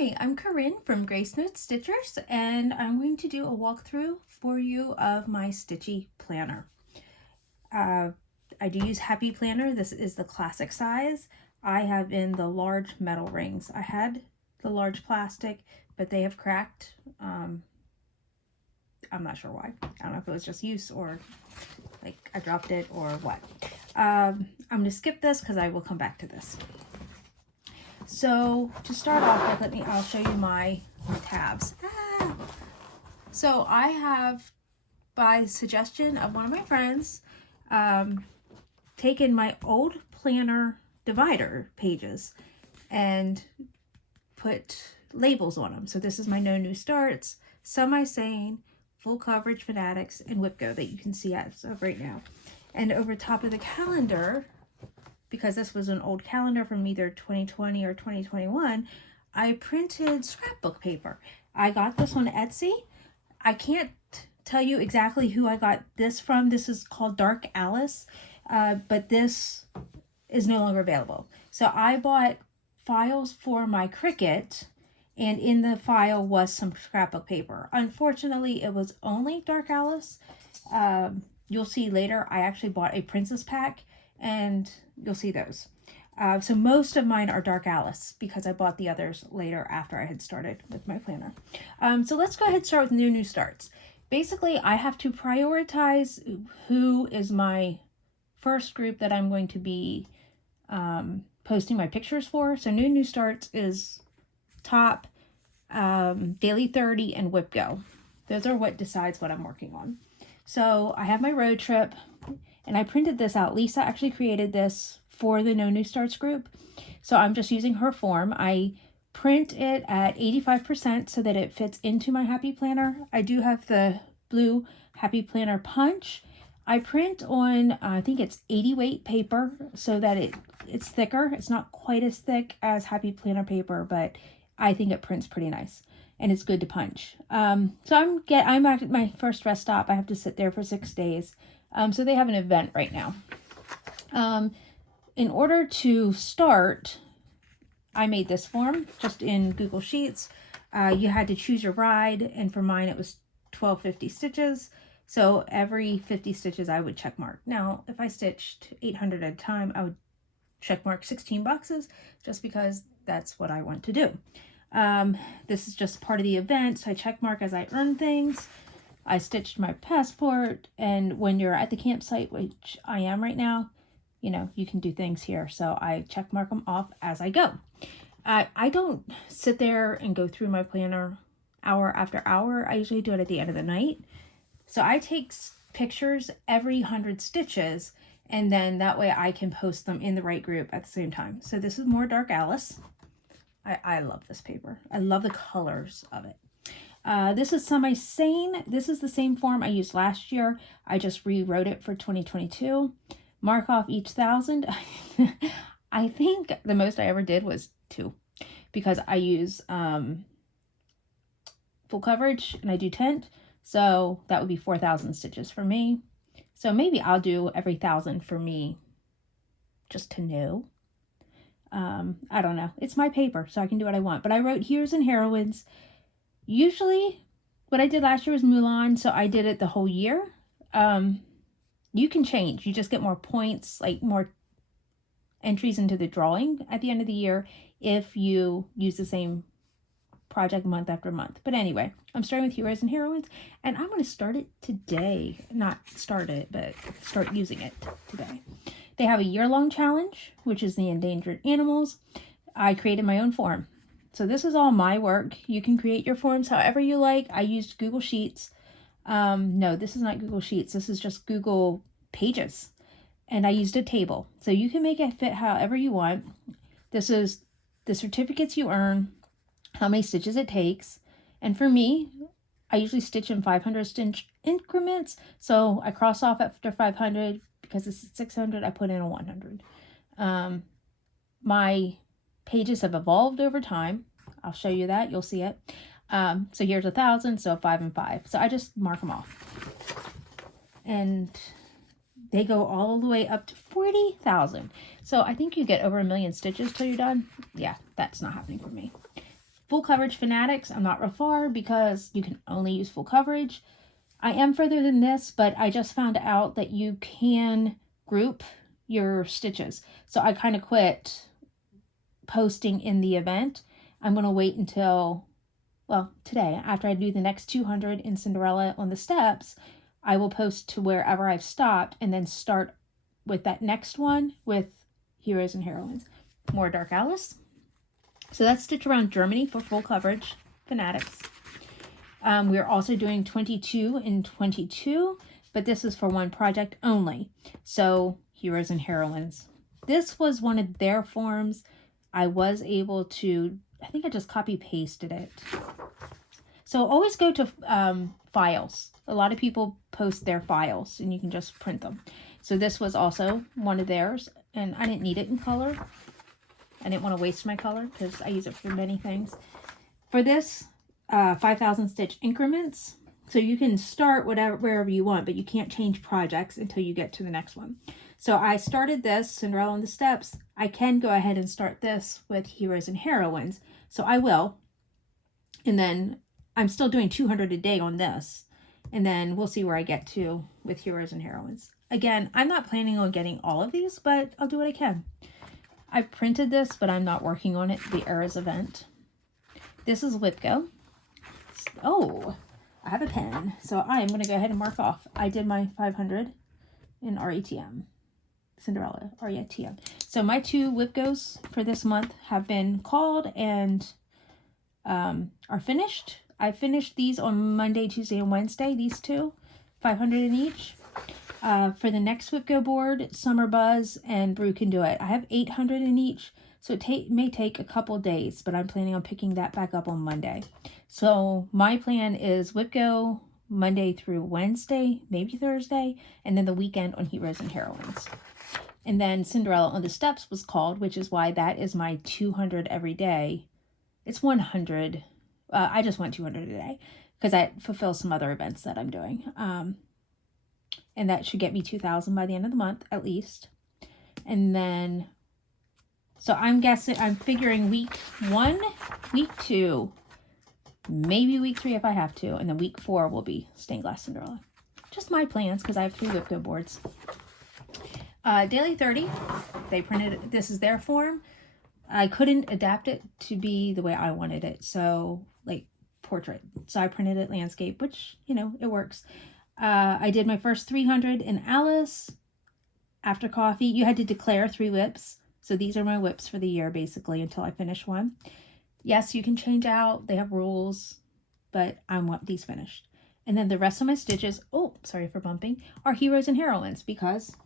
Hi, I'm Corrin from GraceNotesStitchers, and I'm going to do a walkthrough for you of my Stitchy planner. I do use Happy Planner. This is the classic size. I have in the large metal rings. I had the large plastic, but they have cracked. I'm not sure why. I don't know if it was just use or like I dropped it or what. I'm going to skip this because I will come back to this. So to start off with, I'll show you my tabs. So I have, by suggestion of one of my friends, taken my old planner divider pages and put labels on them. So this is my no new starts, semi-sane, full coverage fanatics, and WIPGO that you can see as of right now. And over top of the calendar, because this was an old calendar from either 2020 or 2021, I printed scrapbook paper. I got this on Etsy. I can't tell you exactly who I got this from. This is called Dark Alice, but this is no longer available. So I bought files for my Cricut, and in the file was some scrapbook paper. Unfortunately, it was only Dark Alice. You'll see later, I actually bought a Princess pack, and you'll see those. So most of mine are Dark Alice because I bought the others later after I had started with my planner. So let's go ahead and start with new starts. Basically, I have to prioritize who is my first group that I'm going to be posting my pictures for. So new starts is top, Daily 30, and WIPGO. Those are what decides what I'm working on. So I have my road trip. And I printed this out. Lisa actually created this for the No New Starts group. So I'm just using her form. I print it at 85% so that it fits into my Happy Planner. I do have the blue Happy Planner punch. I print on, I think it's 80 weight paper so that it's thicker. It's not quite as thick as Happy Planner paper, but I think it prints pretty nice. And it's good to punch. So I'm at my first rest stop. I have to sit there for 6 days. So they have an event right now. In order to start, I made this form just in Google Sheets. You had to choose your ride, and for mine it was 1250 stitches. So every 50 stitches I would check mark. Now, if I stitched 800 at a time, I would check mark 16 boxes just because that's what I want to do. This is just part of the event, so I check mark as I earn things. I stitched my passport, and when you're at the campsite, which I am right now, you can do things here. So I check mark them off as I go. I don't sit there and go through my planner hour after hour. I usually do it at the end of the night. So I take pictures every 100 stitches, and then that way I can post them in the right group at the same time. So this is more Dark Alice. I love this paper. I love the colors of it. This is semi-sane. This is the same form I used last year. I just rewrote it for 2022. Mark off each 1,000. I think the most I ever did was 2 because I use full coverage and I do tint. So that would be 4,000 stitches for me. So maybe I'll do every 1,000 for me just to know. I don't know. It's my paper, so I can do what I want. But I wrote heroes and heroines. Usually what I did last year was Mulan, so I did it the whole year. You can change. You just get more points, like more entries into the drawing at the end of the year if you use the same project month after month. But anyway, I'm starting with heroes and heroines, and I'm going to start it today. Not start it, but start using it today. They have a year-long challenge, which is the endangered animals. I created my own form. So this is all my work. You can create your forms however you like. I used Google Sheets. No, this is not Google Sheets. This is just Google Pages. And I used a table. So you can make it fit however you want. This is the certificates you earn, how many stitches it takes. And for me, I usually stitch in 500 stitch increments. So I cross off after 500. Because this is 600, I put in a 100. My pages have evolved over time. I'll show you that. You'll see it. So here's 1,000, so 5 and 5. So I just mark them off. And they go all the way up to 40,000. So I think you get over 1 million stitches till you're done. Yeah, that's not happening for me. Full coverage fanatics, I'm not real far because you can only use full coverage. I am further than this, but I just found out that you can group your stitches. So I kind of quit posting in the event. I'm going to wait until, well, today, after I do the next 200 in Cinderella on the steps, I will post to wherever I've stopped and then start with that next one with Heroes and Heroines. More Dark Alice. So that's Stitch Around Germany for full coverage fanatics. We're also doing 22 and 22, but this is for one project only. So Heroes and Heroines. This was one of their forms. I was able to, I think I just copy pasted it. So always go to files. A lot of people post their files and you can just print them. So this was also one of theirs, and I didn't need it in color. I didn't want to waste my color because I use it for many things. For this, 5,000 stitch increments. So you can start wherever you want, but you can't change projects until you get to the next one. So I started this, Cinderella on the Steps. I can go ahead and start this with Heroes and Heroines. So I will. And then I'm still doing 200 a day on this. And then we'll see where I get to with Heroes and Heroines. Again, I'm not planning on getting all of these, but I'll do what I can. I printed this, but I'm not working on it, the Eras event. This is WIPGO. Oh, I have a pen. So I am going to go ahead and mark off. I did my 500 in RETM. Cinderella, RETM. So my 2 WIPGOs for this month have been called and are finished. I finished these on Monday, Tuesday, and Wednesday, these 2. 500 in each. For the next WIPGO board, Summer Buzz and Brew Can Do It. I have 800 in each, so it may take a couple days, but I'm planning on picking that back up on Monday. So my plan is WIPGO Monday through Wednesday, maybe Thursday, and then the weekend on Heroes and Heroines. And then Cinderella on the Steps was called, which is why that is my 200 every day. It's 100. I just went 200 a day because that fulfills some other events that I'm doing. And that should get me 2,000 by the end of the month, at least. And then, so I'm figuring week 1, week 2, maybe week 3 if I have to, and then week 4 will be Stained Glass Cinderella. Just my plans, because I have 3 WIPGO boards. Daily 30, they printed, this is their form. I couldn't adapt it to be the way I wanted it, so, like, portrait. So I printed it landscape, which, you know, it works. I did my first 300 in Alice. After coffee, you had to declare 3 WIPs. So these are my WIPs for the year, basically, until I finish one. Yes, you can change out. They have rules, but I want these finished. And then the rest of my stitches, oh, sorry for bumping, are Heroes and Heroines because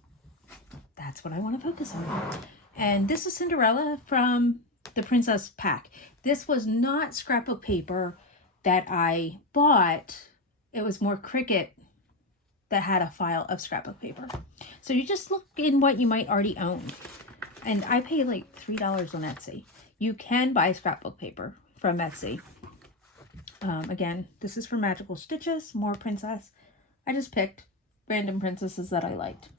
that's what I want to focus on. And this is Cinderella from the Princess Pack. This was not scrapbook paper that I bought. It was more Cricut that had a file of scrapbook paper. So you just look in what you might already own. And I paid like $3 on Etsy. You can buy scrapbook paper from Etsy. Again, this is for Magical Stitches, more princess. I just picked random princesses that I liked.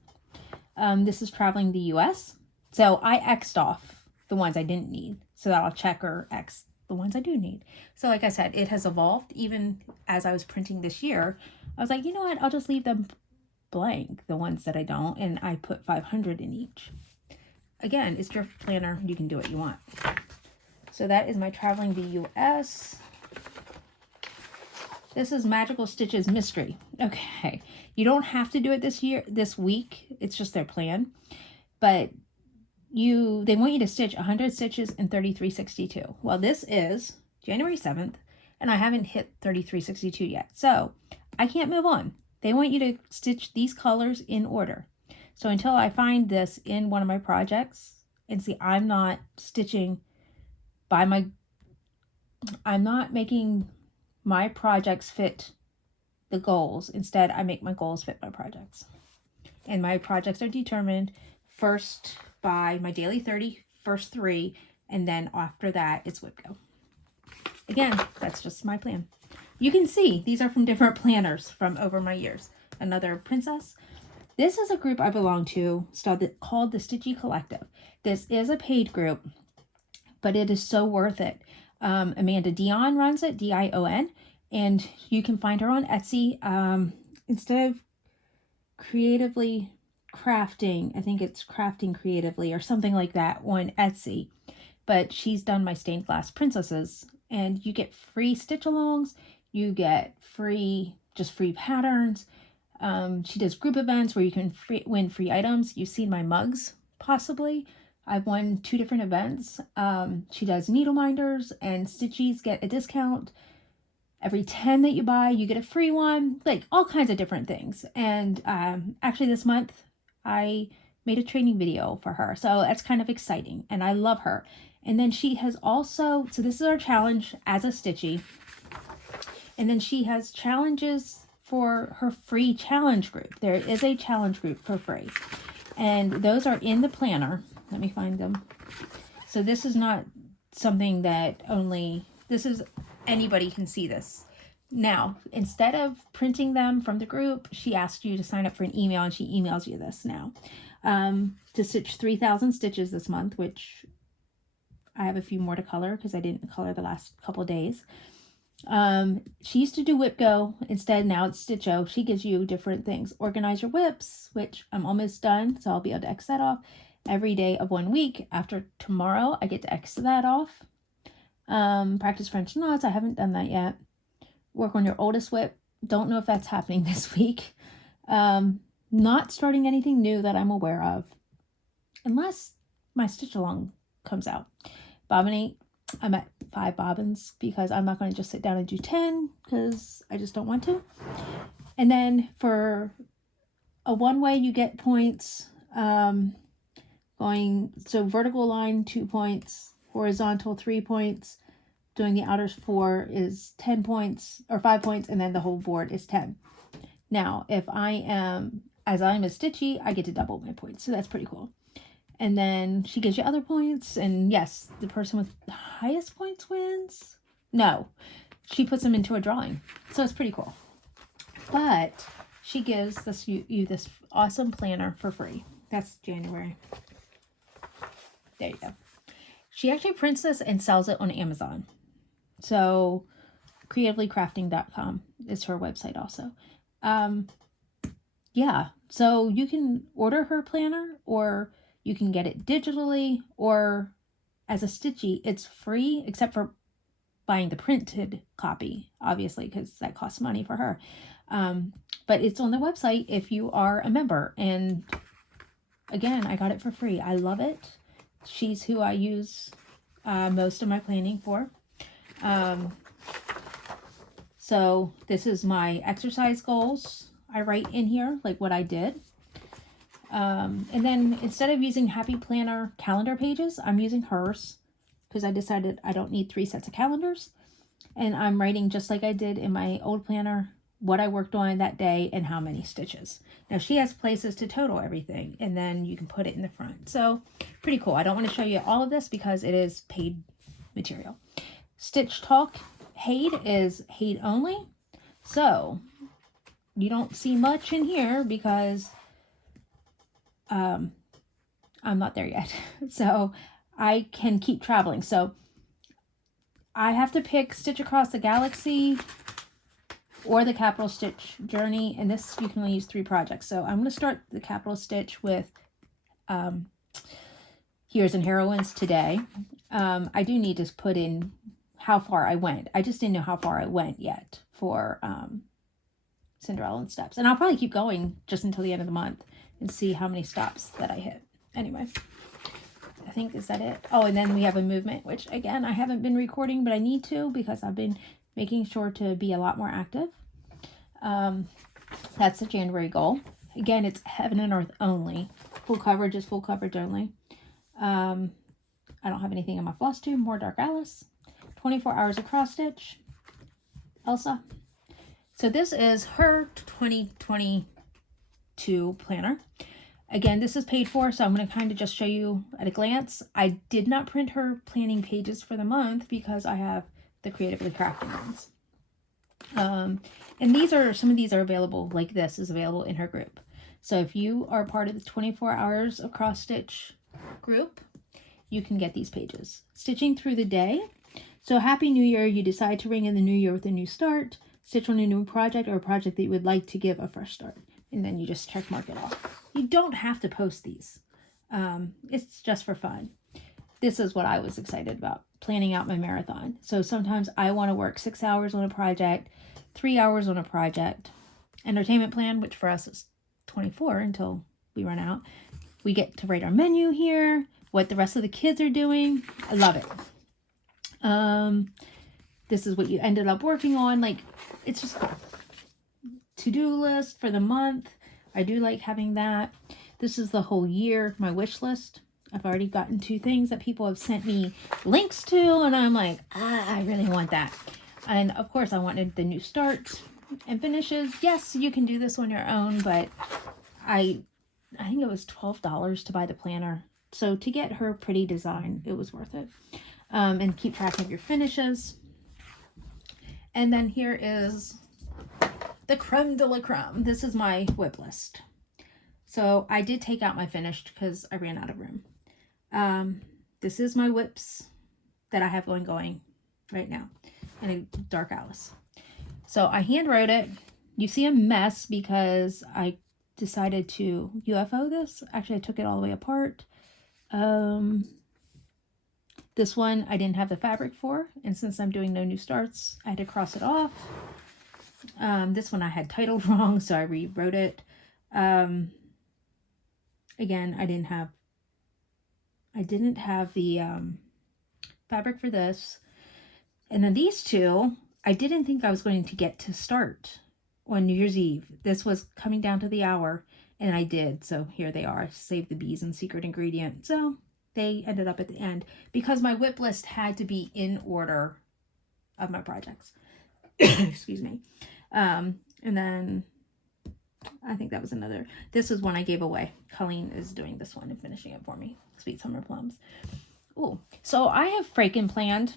This is Traveling the US. So I X'd off the ones I didn't need so that I'll check or X the ones I do need. So like I said, it has evolved. Even as I was printing this year, I was like, you know what? I'll just leave them blank, the ones that I don't, and I put 500 in each. Again, it's your planner. You can do what you want. So that is my Traveling the US. This is Magical Stitches Mystery. Okay, you don't have to do it this week. It's just their plan. But they want you to stitch 100 stitches in 3362. Well, this is January 7th, and I haven't hit 3362 yet. So I can't move on. They want you to stitch these colors in order. So until I find this in one of my projects, and see, I'm not stitching by I'm not making my projects fit the goals. Instead, I make my goals fit my projects. And my projects are determined first by my daily 30, first 3, and then after that, it's WIPGO. Again, that's just my plan. You can see these are from different planners from over my years. Another princess. This is a group I belong to called the Stitchy Collective. This is a paid group, but it is so worth it. Amanda Dion runs it, Dion, and you can find her on Etsy. Instead of creatively crafting, I think it's crafting creatively or something like that on Etsy, but she's done my stained glass princesses, and you get free stitch alongs, you get free patterns. She does group events where you can win free items. You've seen my mugs, possibly. I've won 2 different events. She does needle minders, and Stitchies get a discount. Every 10 that you buy, you get a free one. Like, all kinds of different things. And actually this month, I made a training video for her. So that's kind of exciting, and I love her. And then she has also, so this is our challenge as a Stitchy. And then she has challenges for her free challenge group. There is a challenge group for free. And those are in the planner. Let me find them. So this is not something that this is, anybody can see this. Now, instead of printing them from the group, she asked you to sign up for an email, and she emails you this now. To stitch 3,000 stitches this month, which I have a few more to color because I didn't color the last couple of days. She used to do whip go. Instead, now it's Stitcho. She gives you different things. Organize your whips, which I'm almost done, so I'll be able to X that off. Every day of 1 week. After tomorrow, I get to X that off. Practice French knots. I haven't done that yet. Work on your oldest whip. Don't know if that's happening this week. Not starting anything new that I'm aware of, unless my stitch along comes out. Bobbinate. I'm at 5 bobbins because I'm not going to just sit down and do 10 because I just don't want to. And then for a one-way, you get points. So vertical line 2 points, horizontal 3 points. Doing the outers 4 is 10 points or 5 points, and then the whole board is 10. Now, if I'm a Stitchy, I get to double my points, so that's pretty cool. And then she gives you other points, and yes, the person with the highest points wins. No, she puts them into a drawing, so it's pretty cool. But she gives you this awesome planner for free. That's January. There you go. She actually prints this and sells it on Amazon. So creativelycrafting.com is her website also. Yeah, so you can order her planner, or you can get it digitally, or as a Stitchy, it's free, except for buying the printed copy, obviously, because that costs money for her. But it's on the website if you are a member. And again, I got it for free. I love it. She's who I use most of my planning for. So this is my exercise goals. I write in here, like what I did. And then instead of using Happy Planner calendar pages, I'm using hers because I decided I don't need 3 sets of calendars. And I'm writing just like I did in my old planner, what I worked on that day and how many stitches. Now she has places to total everything, and then you can put it in the front. So pretty cool. I don't want to show you all of this because it is paid material. Stitch Talk Haid is Haid only. So you don't see much in here because I'm not there yet. So I can keep traveling. So I have to pick Stitch Across the Galaxy or the Capital Stitch Journey, and this you can only use 3 projects. So I'm going to start the Capital Stitch with Heroes and Heroines today. I do need to put in how far I went. I just didn't know how far I went yet for Cinderella and Steps. And I'll probably keep going just until the end of the month and see how many stops that I hit. Anyway, I think, is that it? Oh, and then we have a movement, which again, I haven't been recording, but I need to because I've been making sure to be a lot more active. That's the January goal. Again, it's Heaven and Earth only. Full coverage is full coverage only. I don't have anything on my Flosstube. More Dark Alice. 24 hours of cross stitch. Elsa. So this is her 2022 planner. Again, this is paid for, so I'm going to kind of just show you at a glance. I did not print her planning pages for the month because I have the Creatively Crafting ones. And these are, some of these are available, like this is available in her group. So if you are part of the 24 hours of cross stitch group, you can get these pages. Stitching through the day. So Happy New Year. You decide to ring in the new year with a new start. Stitch on a new project or a project that you would like to give a fresh start. And then you just check mark it off. You don't have to post these. It's just for fun. This is what I was excited about, planning out my marathon. So sometimes I want to work 6 hours on a project, 3 hours on a project. Entertainment plan, which for us is 24 until we run out. We get to write our menu here, what the rest of the kids are doing. I love it. This is what you ended up working on. Like, it's just cool. To-do list for the month. I do like having that. This is the whole year, my wish list. I've already gotten 2 things that people have sent me links to, and I'm like, I really want that. And of course, I wanted the new starts and finishes. Yes, you can do this on your own, but I think it was $12 to buy the planner. So to get her pretty design, it was worth it. And keep track of your finishes. And then here is the creme de la creme. This is my whip list. So I did take out my finished because I ran out of room. This is my whips that I have going right now in a dark Alice. So I hand wrote it. You see a mess because I decided to UFO this. Actually, I took it all the way apart. This one I didn't have the fabric for, and since I'm doing no new starts, I had to cross it off. This one I had titled wrong, so I rewrote it. Again, I didn't have the fabric for this. And then these 2, I didn't think I was going to get to start on New Year's Eve. This was coming down to the hour, and I did. So here they are. I saved the bees and secret ingredient. So they ended up at the end because my whip list had to be in order of my projects. Excuse me. And then I think that was another. This is one I gave away. Colleen is doing this one and finishing it for me. Sweet Summer Plums. Oh, so I have Franken planned.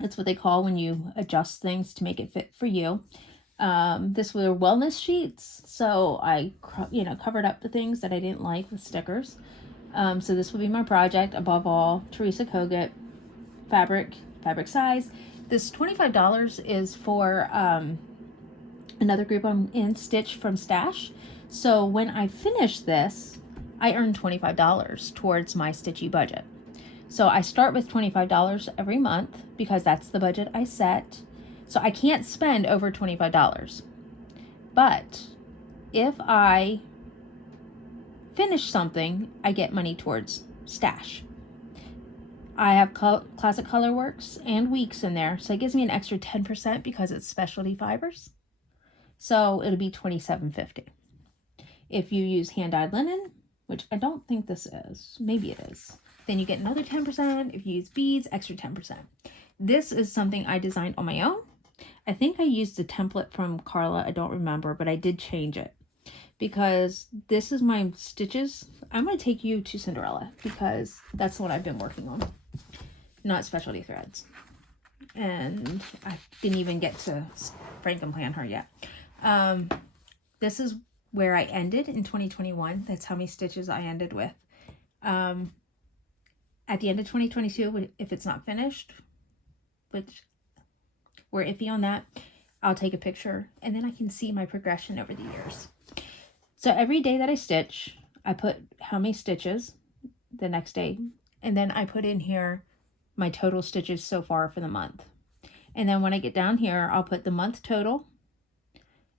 That's what they call when you adjust things to make it fit for you. This were wellness sheets. So I, covered up the things that I didn't like with stickers. So this will be my project. Above all, Teresa Kogut, fabric size. This $25 is for another group I'm in, Stitch from Stash. So when I finish this, I earn $25 towards my Stitchy budget. So I start with $25 every month because that's the budget I set. So I can't spend over $25. But if I finish something, I get money towards Stash. I have Classic Colorworks and Weeks in there, so it gives me an extra 10% because it's specialty fibers. So it'll be $27.50. If you use hand-dyed linen, which I don't think this is, maybe it is, then you get another 10%. If you use beads, extra 10%. This is something I designed on my own. I think I used the template from Carla. I don't remember, but I did change it because this is my stitches. I'm going to take you to Cinderella because that's the one I've been working on, not specialty threads. And I didn't even get to Franken plan her yet. This is where I ended in 2021. That's how many stitches I ended with. At the end of 2022, if it's not finished, which we're iffy on that, I'll take a picture and then I can see my progression over the years. So every day that I stitch, I put how many stitches the next day, and then I put in here my total stitches so far for the month. And then when I get down here, I'll put the month total,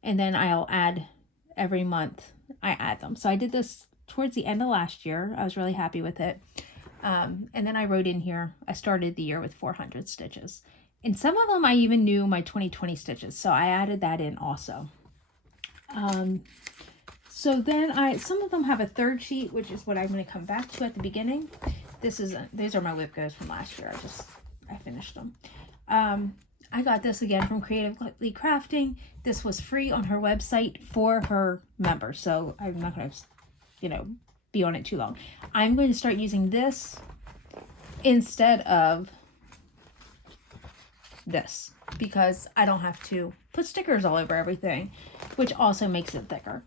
and then I'll add every month. I add them. So I did this towards the end of last year. I was really happy with it. And then I wrote in here, I started the year with 400 stitches. And some of them I even knew my 2020 stitches, so I added that in also. So then some of them have a third sheet, which is what I'm going to come back to at the beginning. These are my whip goes from last year. I finished them. I got this again from Creatively Crafting. This was free on her website for her members, so I'm not going to, be on it too long. I'm going to start using this instead of this because I don't have to put stickers all over everything, which also makes it thicker.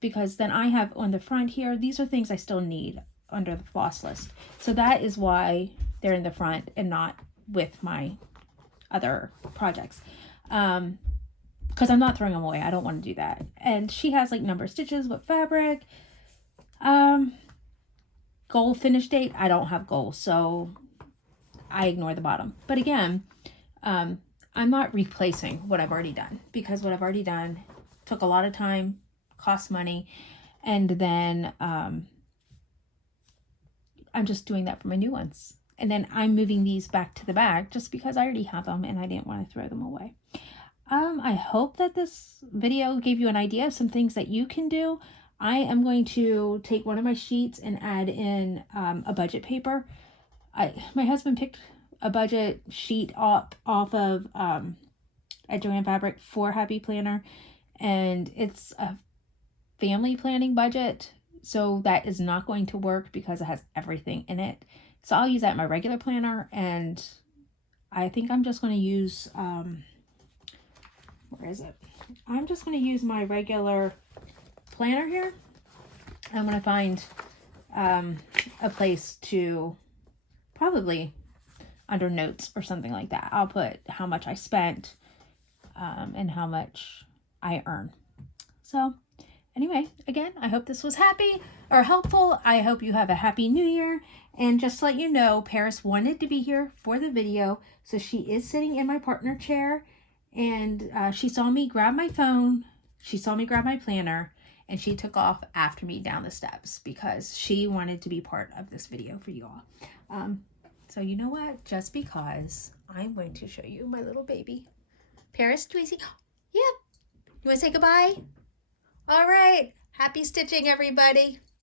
Because then I have on the front here, these are things I still need under the floss list. So that is why they're in the front and not with my other projects. Because I'm not throwing them away. I don't want to do that. And she has like number of stitches, what fabric, goal finish date. I don't have goals, so I ignore the bottom. But again, I'm not replacing what I've already done, because what I've already done took a lot of time, cost money, and then I'm just doing that for my new ones. And then I'm moving these back to the bag just because I already have them and I didn't want to throw them away. I hope that this video gave you an idea of some things that you can do. I am going to take one of my sheets and add in a budget paper. My husband picked a budget sheet off of at Joann Fabric for Happy Planner, and it's a family planning budget, so that is not going to work because it has everything in it. So I'll use that in my regular planner, and I think I'm just going to use where is it? I'm just going to use my regular planner here. I'm going to find a place to, probably under notes or something like that. I'll put how much I spent and how much I earn. So anyway, again, I hope this was happy or helpful. I hope you have a happy new year. And just to let you know, Paris wanted to be here for the video, so she is sitting in my partner chair. And she saw me grab my phone, she saw me grab my planner, and she took off after me down the steps because she wanted to be part of this video for you all. So you know what? Just because, I'm going to show you my little baby. Paris, do I see? Yep. You want to say goodbye? All right. Happy stitching, everybody.